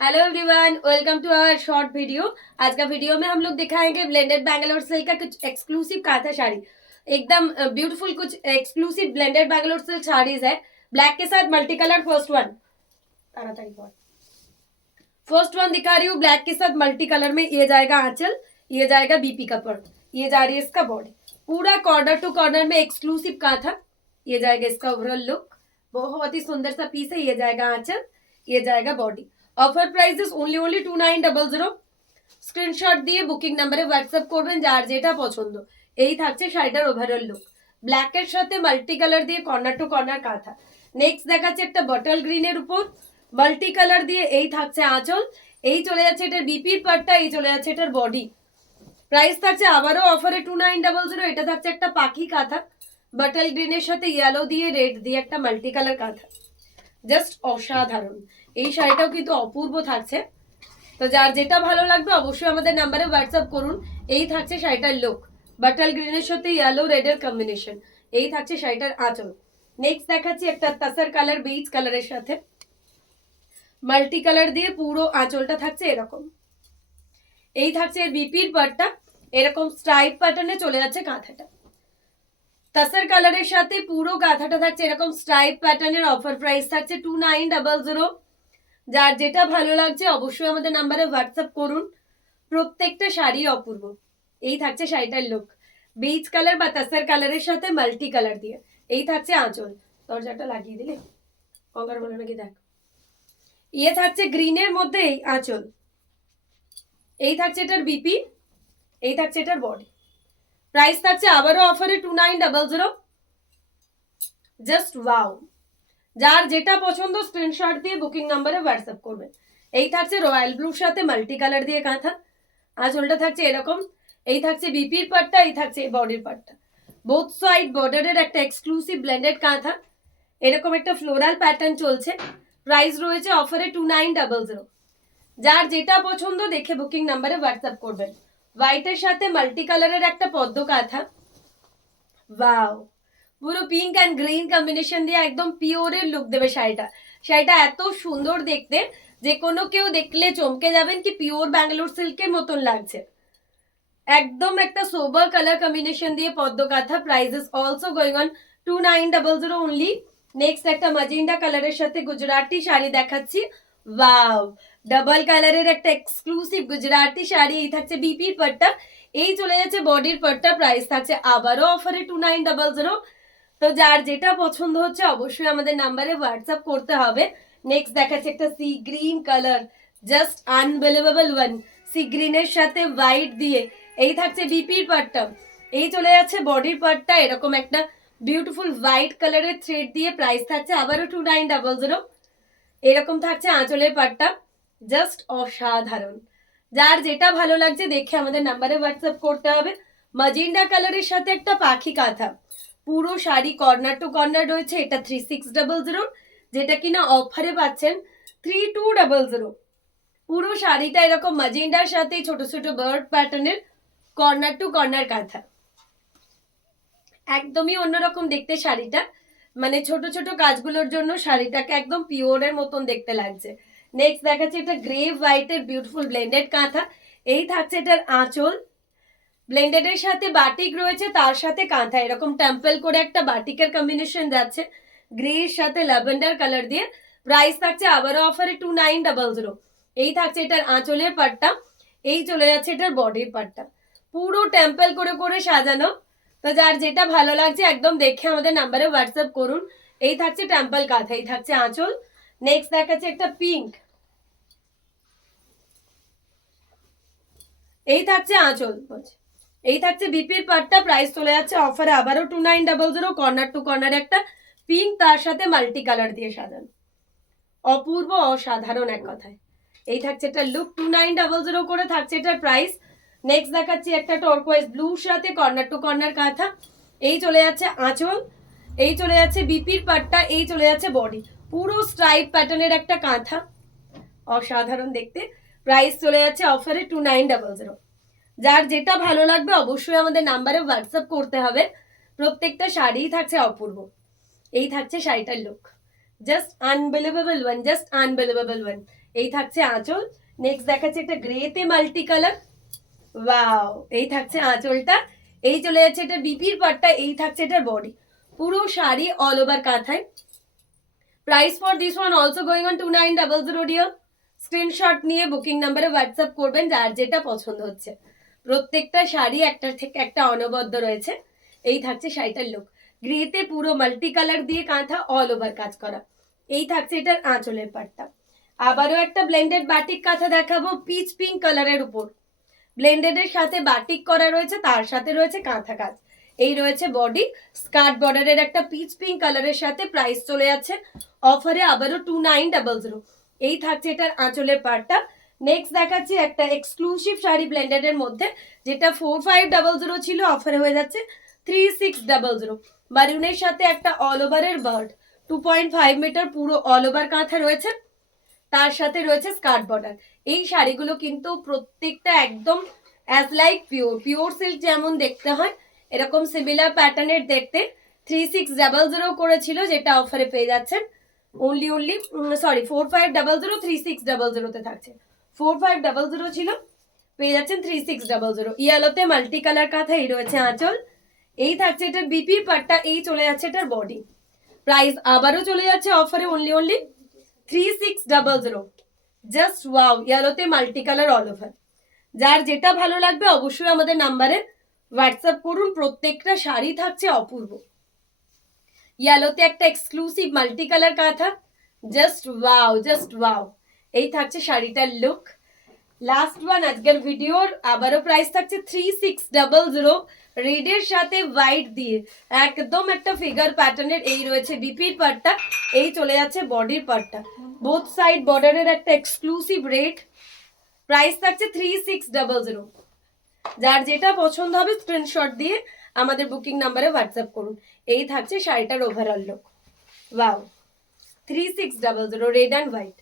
Hello everyone, welcome to our short video. आज का video में हम लोग दिखाएंगे ब्लेंडेड बैंगलोर सिल्क का कुछ एक्सक्लूसिव कांथा साड़ी। एकदम ब्यूटीफुल कुछ exclusive blended Bangalore silk saris है। ब्लैक के साथ मल्टी कलर। फर्स्ट वन दिखा रही हूँ ब्लैक के साथ मल्टी कलर में। ये जाएगा आंचल, ये जाएगा बीपी कपड़, ये जा रही है इसका बॉडी। पूरा कॉर्नर टू कॉर्नर में एक्सक्लूसिव कांथा। ये जाएगा इसका ओवरऑल लुक। बहुत ही सुंदर सा पीस है। ये जाएगा आंचल, ये जाएगा body. Offer price is only 2900। Screenshot দিয়ে বুকিং নাম্বারে হোয়াটসঅ্যাপ করবেন যার যেটা পছন্দ। এই থাকছে শাড়িটার ওভারঅল লুক। ব্ল্যাকের সাথে মাল্টি কালার দিয়ে কর্নার টু কর্নার কাঁথা। নেক্সট দেখাচ্ছে একটা বটল গ্রিনের উপর মাল্টি কালার দিয়ে। এই থাকছে আঁচল, এই চলে যাচ্ছে এটার বিপির পার্টটা, এই চলে যাচ্ছে এটার বডি। প্রাইস থাকছে আবারও অফারে 2900। এটা থাকছে একটা পাখি কাঁথা, বটল গ্রিনের সাথে ইয়েলো দিয়ে রেড দিয়ে একটা মাল্টি কালার কাঁথা। জাস্ট অসাধারণ। এই শাড়িটাও কিন্তু অপূর্ব থাকছে। তো যার যেটা ভালো লাগবে অবশ্যই আমাদের নাম্বারে হোয়াটসঅ্যাপ করুন। এই থাকছে শাড়িটার লুক, বাটাল গ্রিনের সাথে ইয়েলো রেডের কম্বিনেশন। এই থাকছে শাড়িটার আঁচল। নেক্সট দেখাচ্ছি একটা তাসার কালার বেজ কালারের সাথে মাল্টি কালার দিয়ে পুরো আঁচলটা থাকছে এরকম। এই থাকছে এর বিপির পার্টটা, এরকম স্ট্রাইপ প্যাটার্নে চলে যাচ্ছে কাঁথাটা। তাসার কালারের সাথে পুরো কাঁথাটা থাকছে এরকম স্ট্রাইপ প্যাটার্নের। অফার প্রাইস থাকছে 2900। যার যেটা ভালো লাগছে অবশ্যই আমাদের নাম্বারে হোয়াটসঅ্যাপ করুন। প্রত্যেকটা শাড়ি অপূর্ব। এই থাকছে শাড়িটার লুক, বেজ কালার বা তাসার কালারের সাথে মাল্টি কালার দিয়ে। এই থাকছে আঁচল। দরজাটা লাগিয়ে দিলে কঙ্কার বলে নাকি দেখ। ইয়ে থাকছে গ্রিনের মধ্যে এই আঁচল। এই থাকছে এটার বিপি, এই থাকছে এটার বডি। প্রাইস থাকছে আবারও অফারে 2900। Just wow. যার যেটা পছন্দ স্ক্রিনশট দিয়ে বুকিং নাম্বারে হোয়াটসঅ্যাপ করবেন। এই থাকছে রয়্যাল ব্লুর সাথে মাল্টি কালার দিয়ে কাঁথা। আঁচলটা থাকছে এরকম। এই থাকছে বিপির পার্টটা, এই থাকছে বডির পার্টটা। বোথ সাইড বর্ডারের একটা এক্সক্লুসিভ ব্লেন্ডেড কাঁথা। এরকম একটা ফ্লোরাল প্যাটার্ন চলছে। প্রাইস রয়েছে অফারে 2900। যার যেটা পছন্দ দেখে বুকিং নাম্বারে হোয়াটসঅ্যাপ করবেন। হোয়াইটের সাথে মাল্টি কালারের একটা পদ্ম কাঁথা। ওয়াও, পুরো পিঙ্ক অ্যান্ড গ্রিন কম্বিনেশন দিয়ে একদম পিওরের লুক দেবে শাড়িটা। শাড়িটা এত সুন্দর দেখতে যে কোনো কেউ দেখলে চমকে যাবেন কি পিওর ব্যাঙ্গালোর সিল্কের মতন লাগছে। একদম একটা সোবার কালার কম্বিনেশন দিয়ে পদ্ম কাঁথা। Price is also going on 2900 only. Next একটা ম্যাজেন্ডা কালারের সাথে গুজরাটি শাড়ি দেখাচ্ছি। ওয়াও, ডাবল কালারের একটা এক্সক্লুসিভ গুজরাটি শাড়ি। এই থাকছে বিপির পাট্টা, এই চলে যাচ্ছে বডির পাট্টা। প্রাইস থাকছে আবারও অফারে 2900। তো যার যেটা পছন্দ হচ্ছে অবশ্যই আমাদের নাম্বারে হোয়াটসঅ্যাপ করতে হবে। নেক্সট দেখাচ্ছে একটা sea green colour, just unbelievable one. Sea গ্রিনের সাথে হোয়াইট দিয়ে। এই থাকছে বিপির পার্টটা, এই চলে যাচ্ছে বডির পার্টটা এরকম একটা বিউটিফুল হোয়াইট কালারের থ্রেড দিয়ে। প্রাইস থাকছে আবারও 2900। এরকম থাকছে আঁচলের পার্টটা। জাস্ট অসাধারণ। যার যেটা ভালো লাগছে দেখে আমাদের নাম্বারে হোয়াটসঅ্যাপ করতে হবে। ম্যাজেন্ডা কালারের সাথে একটা পাখি কাঁথা। পুরো শাড়ি কর্নার টু কর্নার রয়েছে। এটা 3600, যেটা কিনা অফারে পাচ্ছেন 3200। পুরো শাড়িটা এরকম ম্যাজেন্ডার সাথে ছোট ছোট বার্ড প্যাটার্নের কর্নার টু কর্নার কাঁথা। একদমই অন্যরকম দেখতে শাড়িটা, মানে ছোট ছোট কাজগুলোর জন্য শাড়িটাকে একদম পিওরের মতন দেখতে লাগছে। নেক্সট দেখাচ্ছে এটা গ্রে হোয়াইটের বিউটিফুল ব্লেন্ডেড কাঁথা। এই থাকছে এটার আঁচল। ব্লেন্ডেডের সাথে বাটিক রয়েছে, তার সাথে কাঁথা এরকম টেম্পল করে একটা বাটিকের কম্বিনেশন যাচ্ছে গ্রে এর সাথে ল্যাভেন্ডার কালার দিয়ে। প্রাইস থাকছে আবারও অফারে 2900। এই থাকছে এটার আঁচলের পাটটা, এই চলে যাচ্ছে এটার বডির পাটটা। পুরো টেম্পল করে করে সাজানো। তো যার যেটা ভালো লাগছে একদম দেখে আমাদের নাম্বারে হোয়াটসঅ্যাপ করুন। এই থাকছে টেম্পল কাঁথা, এই থাকছে আঁচল। নেক্সট দেখাচ্ছে একটা পিঙ্ক, এই থাকছে আঁচল, এই থাকছে বিপির পার্টটা। প্রাইস চলে যাচ্ছে অফারে আবারও 2900। কর্নার টু কর্নার একটা পিঙ্ক, তার সাথে মাল্টি কালার দিয়ে সাজানো। অপূর্ব অসাধারণ এক কথায়। এই থাকছে এটা লুক, 2900 করে থাকছে এটার প্রাইস। নেক্সট দেখাচ্ছি একটা টর্কোয়াইজ ব্লুর সাথে কর্নার টু কর্নার কাঁথা। এই চলে যাচ্ছে আঁচল, এই চলে যাচ্ছে বিপির পাট্টা, এই চলে যাচ্ছে বডি। পুরো স্ট্রাইপ প্যাটার্নের একটা কাঁথা, অসাধারণ দেখতে। প্রাইস চলে যাচ্ছে অফারে 2900। যার যেটা ভালো লাগবে অবশ্যই আমাদের নাম্বারে হোয়াটসঅ্যাপ করতে হবে। প্রত্যেকটা শাড়িই থাকছে অপূর্ব। এই থাকছে শাড়িটার look. Just unbelievable one, just unbelievable one. এই থাকছে আঁচল। নেক্সট দেখাচ্ছে একটা গ্রেতে মাল্টি কালার। ওয়াও, এই থাকছে আঁচলটা। এই চলে যাচ্ছে এটা বিপির পাটটা, এই থাকছে এটার বডি। পুরো শাড়ি অল ওভার কাঁথায়। Price for this one also going on 2900 dear. Screenshot নিয়ে বুকিং নাম্বারে হোয়াটসঅ্যাপ করবেন যার যেটা পছন্দ হচ্ছে। প্রত্যেকটা শাড়ি একটার থেকে একটা অনবদ্য রয়েছে। এই থাকছে শাড়িটার লুক। গ্রেতে পুরো মাল্টি কালার দিয়ে কাঁথা, অল ওভার কাজ করা। এই থাকছে এটার আঁচলের পাটটা। আবারও একটা ব্লেন্ডেড বাটিক কাঁথা দেখাবো পিচ পিঙ্ক কালারের উপর। ব্লেন্ডেডের সাথে বাটিক করা রয়েছে, তার সাথে রয়েছে কাঁথা কাজ। এই রয়েছে বডি, স্কার্ট বর্ডারের একটা পিচ পিঙ্ক কালারের সাথে। প্রাইস চলে যাচ্ছে অফারে আবারও 2900। এই থাকছে এটার আঁচলের পার্টটা। নেক্সট দেখাচ্ছি একটা এক্সক্লুসিভ শাড়ি ব্লেন্ডেডের মধ্যে, যেটা 4500 ছিল, অফারে হয়ে যাচ্ছে 3600। মারুনের সাথে একটা অল ওভারের বার্ড, 2.5 মিটার পুরো অল ওভার কাঁথা রয়েছে, তার সাথে রয়েছে স্কার্ট বর্ডার। এই শাড়িগুলো কিন্তু প্রত্যেকটা একদম অ্যাজ লাইক পিওর সিল্ক যেমন দেখতে হয় এরকম সিমিলার প্যাটার্নের দেখতে। 3600 করেছিল, যেটা অফারে পেয়ে যাচ্ছেন অনলি 4500, 3600 থাকছে। 4500 ছিল, পেয়ে যাচ্ছেন 3600। ইয়েলোতে মাল্টি কালার কাঁথা। এই রয়েছে আঁচল। এই থাকছে এটার বিপির পাটটা। এই চলে যাচ্ছে এটার বডি। প্রাইস আবারও চলে যাচ্ছে অফারে অনলি 3600। জাস্ট ওয়াও, ইয়েলোতে মাল্টি কালার অল ওভার। যার যেটা ভালো লাগবে অবশ্যই আমাদের নাম্বারে হোয়াটসঅ্যাপ করুন। প্রত্যেকটা শাড়ি থাকছে অপূর্ব। ইয়েলোতে একটা এক্সক্লুসিভ মাল্টি কালার কাঁথা। Just wow, just wow. এই থাকছে শাড়িটার লুক। লাস্ট ওয়ান আজকের ভিডিওর। আবারও প্রাইস থাকছে 3600। রেডের সাথে হোয়াইট দিয়ে একদম একটা ফিগার প্যাটার্নের। এই রয়েছে বিপির পার্টটা, এই চলে যাচ্ছে বডির পার্টটা। বোথ সাইড বর্ডারের একটা এক্সক্লুসিভ রেড। প্রাইস থাকছে 3600। যার যেটা পছন্দ হবে স্ক্রিনশট দিয়ে আমাদের বুকিং নাম্বারে হোয়াটসঅ্যাপ করুন। এই থাকছে শাড়িটার overall look. Wow, 3600 red and white.